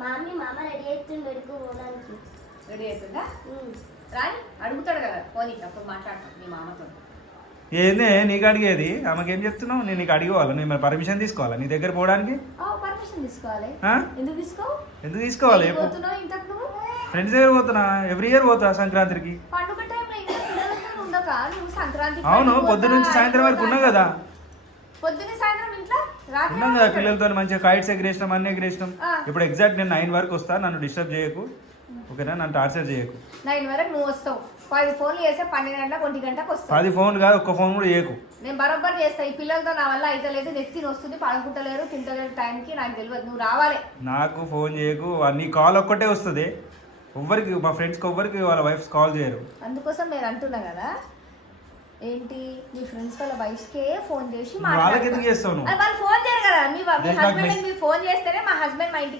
మామ రెడీ అవుతుంది బయటకు పోవడానికి. రెడీ అవుతుందా? రాని అడుగుతాడు కదా పోనీ, అప్పుడు మాట్లాడతాం మీ మామతో. ఏందే నీకు అడిగేది? ఆమెకేం చెప్తున్నావు? నేను నీకు అడిగేవాళ్ళ? నేను పర్మిషన్ తీసుకోవాలా నీ దగ్గర పోవడానికి? పర్మిషన్ తీసుకోవాలి. ఆ? ఎందుకు తీసుకోవు? ఎందుకు తీసుకోవాలి? పోతున్నావు ఇంతకు నువ్వు? ఫ్రెండ్స్ దగ్గర పోతున్నా, ఎవ్రీ ఇయర్ పోతా సంక్రాంతికి. పండుగ టైంలో ఇంకా పిల్లలతో ఉండక నువ్వు సంక్రాంతి అవును, పొద్దు నుంచి సాయంత్రం వరకు ఉన్నావు కదా. పొద్దున్న సాయంత్రం ఇంట్లో ఉన్నాం కదా పిల్లలతో, మంచిగా కైట్స్ ఎగిరేసినాం, అన్ని ఎగిరేసినాం. ఇప్పుడు ఎగ్జాక్ట్ నేను 9 వరకు వస్తా, నన్ను డిస్టర్బ్ చేయకు, ఓకేనా? నన్ను టార్చర్ చేయకు. 9 వరకు నువ్వు వస్తావు, 10 ఫోన్లు చేస్తే 12 గంటలకు 1 గంటకు వస్తావు. 10 ఫోన్లు కాదు, ఒక్క ఫోన్ కూడా చేయకు. నేను బరోబ్బర్ చేస్తా. ఈ పిల్లలతో నా వల్ల అయితే లేదు, నెత్తిని వస్తుంది, పడుకుంటలేరు, తింటలేరు టైంకి, నాకు తెలియదు. నువ్వు రావాలి. నాకు ఫోన్ చేయకు, నీ కాల్ ఒక్కటే వస్తుంది. ఎవ్వరికి, మా ఫ్రెండ్స్కి ఎవ్వరికి వాళ్ళ వైఫ్స్ కాల్ చేయరు. అందుకోసం నేను అంటున్నా కదా, ఏంటి మీ ఫ్రెండ్స్ వాళ్ళ వైఫ్స్కే ఫోన్ చేసి వాళ్ళకి ఎందుకు చేస్తావు నువ్వు? వాళ్ళు ఫోన్ చేయరు కదా, మీ హస్బెండ్ మీరు ఫోన్ చేస్తేనే మా హస్బెండ్ మా ఇంటికి